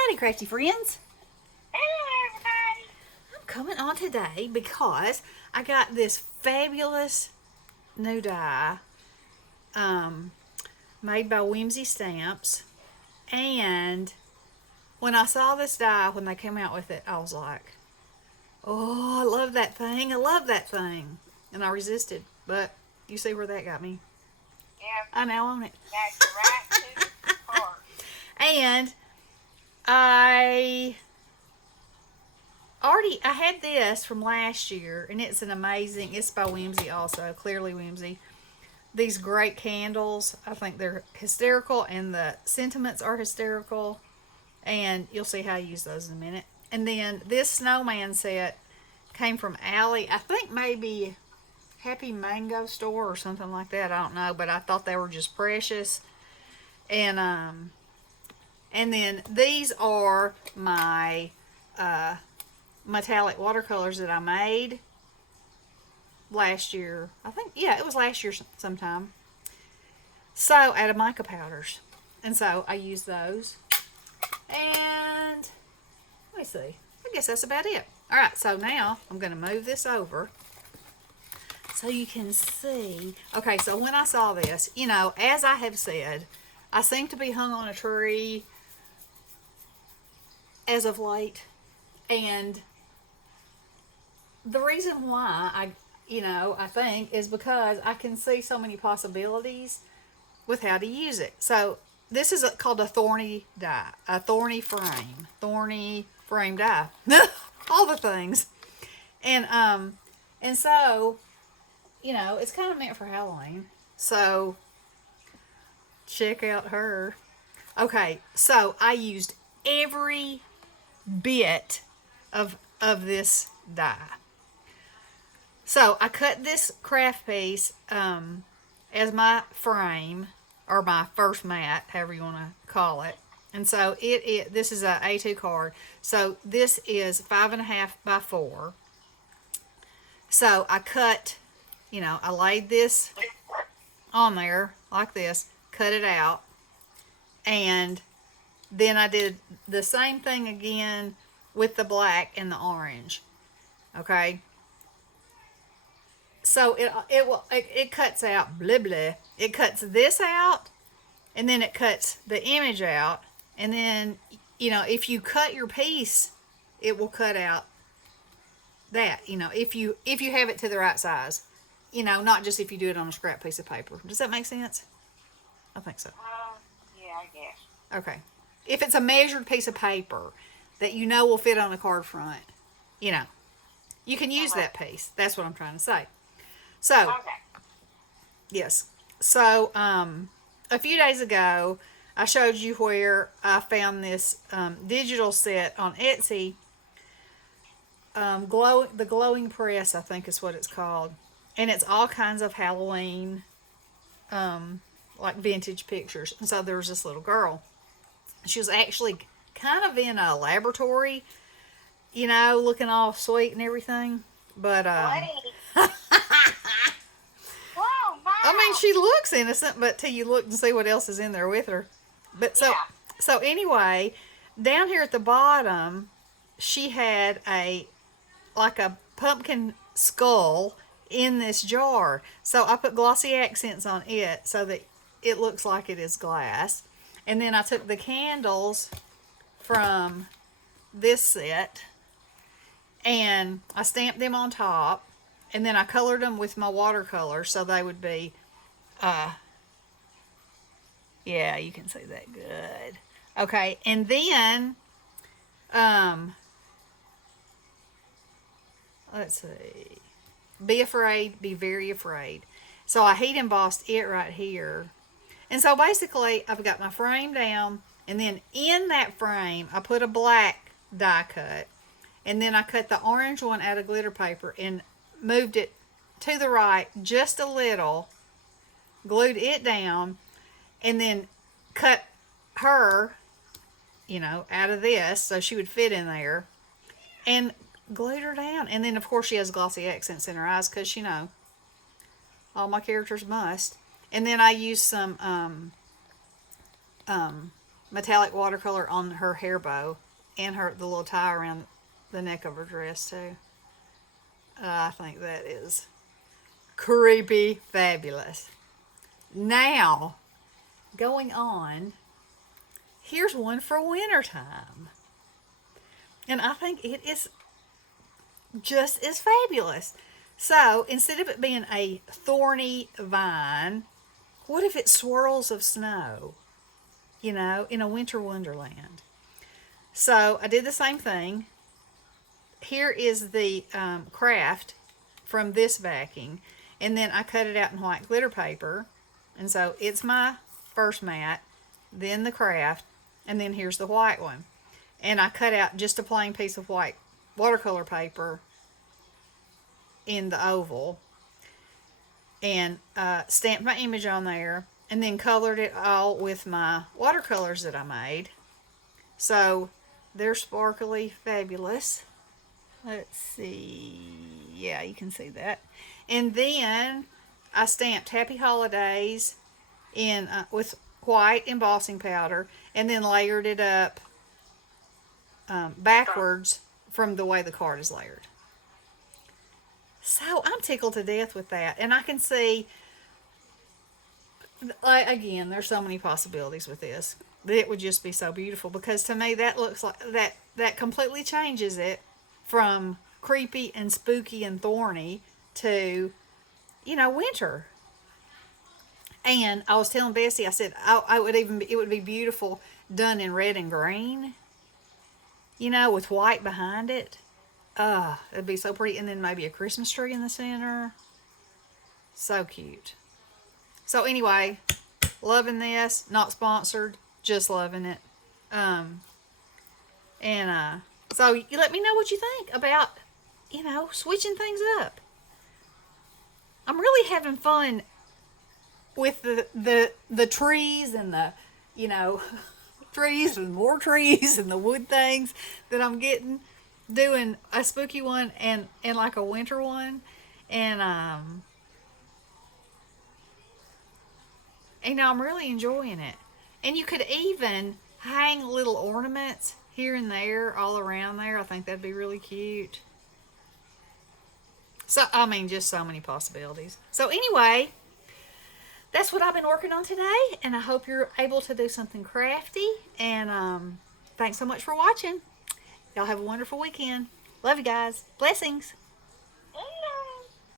Alrighty, Crafty Friends. Hello, everybody. I'm coming on today because I got this fabulous new die um, made by Whimsy Stamps. And when I saw this die, when they came out with it, I was like, oh, I love that thing. I love that thing. And I resisted. But you see where that got me. Yeah, I now own it. got you right to the heart. And I I had this from last year, and it's it's by Whimsy also, clearly Whimsy. These great candles, I think they're hysterical, and the sentiments are hysterical, and you'll see how I use those in a minute. And then this snowman set came from Allie, I think maybe Happy Mango Store or something like that, I don't know, but I thought they were just precious. And then these are my metallic watercolors that I made last year. I think, yeah, it was last year sometime. So, out of mica powders. And so, I use those. And, let me see. I guess that's about it. Alright, so now, I'm going to move this over so you can see. Okay, so when I saw this, as I have said, I seem to be hung on a tree as of late. And the reason why I think is because I can see so many possibilities with how to use it. So this is called a Thorny Die, a Thorny Frame Die, all the things, and so it's kind of meant for Halloween. So check out her. Okay, so I used every bit of this die. So I cut this craft piece as my frame, or my first mat, however you want to call it. And so this is a A2 card. So this is 5.5 by 4. So I cut, I laid this on there like this, cut it out, and then I did the same thing again with the black and the orange. Okay. So it cuts out blah blah. It cuts this out, and then it cuts the image out, and then if you cut your piece, it will cut out that. If you have it to the right size, not just if you do it on a scrap piece of paper. Does that make sense? I think so. Yeah, I guess. Okay. If it's a measured piece of paper that will fit on a card front, you can use that piece. That's what I'm trying to say. So, Okay. yes. So, a few days ago, I showed you where I found this digital set on Etsy. The Glowing Press, I think is what it's called. And it's all kinds of Halloween, like vintage pictures. And so there was this little girl. She was actually kind of in a laboratory, looking all sweet and everything. But, Whoa, wow. I mean, she looks innocent, but till you look and see what else is in there with her. But so anyway, down here at the bottom, she had like a pumpkin skull in this jar. So I put glossy accents on it so that it looks like it is glass. And then I took the candles from this set and I stamped them on top, and then I colored them with my watercolor so they would be yeah, you can see that good. Okay, and then let's see, be afraid, be very afraid. So I heat embossed it right here. And so basically I've got my frame down, and then in that frame I put a black die cut, and then I cut the orange one out of glitter paper and moved it to the right just a little, glued it down, and then cut her, out of this so she would fit in there, and glued her down. And then of course she has glossy accents in her eyes because all my characters must. And then I used some metallic watercolor on her hair bow and the little tie around the neck of her dress too. I think that is creepy fabulous. Now, going on, here's one for wintertime. And I think it is just as fabulous. So, instead of it being a thorny vine, what if it swirls of snow? You know, in a winter wonderland. So, I did the same thing. Here is the craft from this backing. And then I cut it out in white glitter paper. And so, it's my first mat, then the craft, and then here's the white one. And I cut out just a plain piece of white watercolor paper in the oval and stamped my image on there and then colored it all with my watercolors that I made. So they're sparkly fabulous. Let's see. Yeah, you can see that. And then I stamped Happy Holidays in with white embossing powder and then layered it up backwards from the way the card is layered. So I'm tickled to death with that. And I can see, again, there's so many possibilities with this. It would just be so beautiful because to me that looks like, that completely changes it from creepy and spooky and thorny to, you know, winter. And I was telling Bessie, I said, it would be beautiful done in red and green. You know, with white behind it. It'd be so pretty. And then maybe a Christmas tree in the center. So cute. So anyway, loving this. Not sponsored. Just loving it. So you let me know what you think about, you know, switching things up. I'm really having fun with the trees and the, you know, trees and more trees and the wood things that I'm getting, doing a spooky one and like a winter one, and you know, I'm really enjoying it. And you could even hang little ornaments here and there all around there. I think that'd be really cute. So I mean, just so many possibilities. So anyway, that's what I've been working on today, and I hope you're able to do something crafty. And thanks so much for watching. Y'all have a wonderful weekend. Love you guys. Blessings.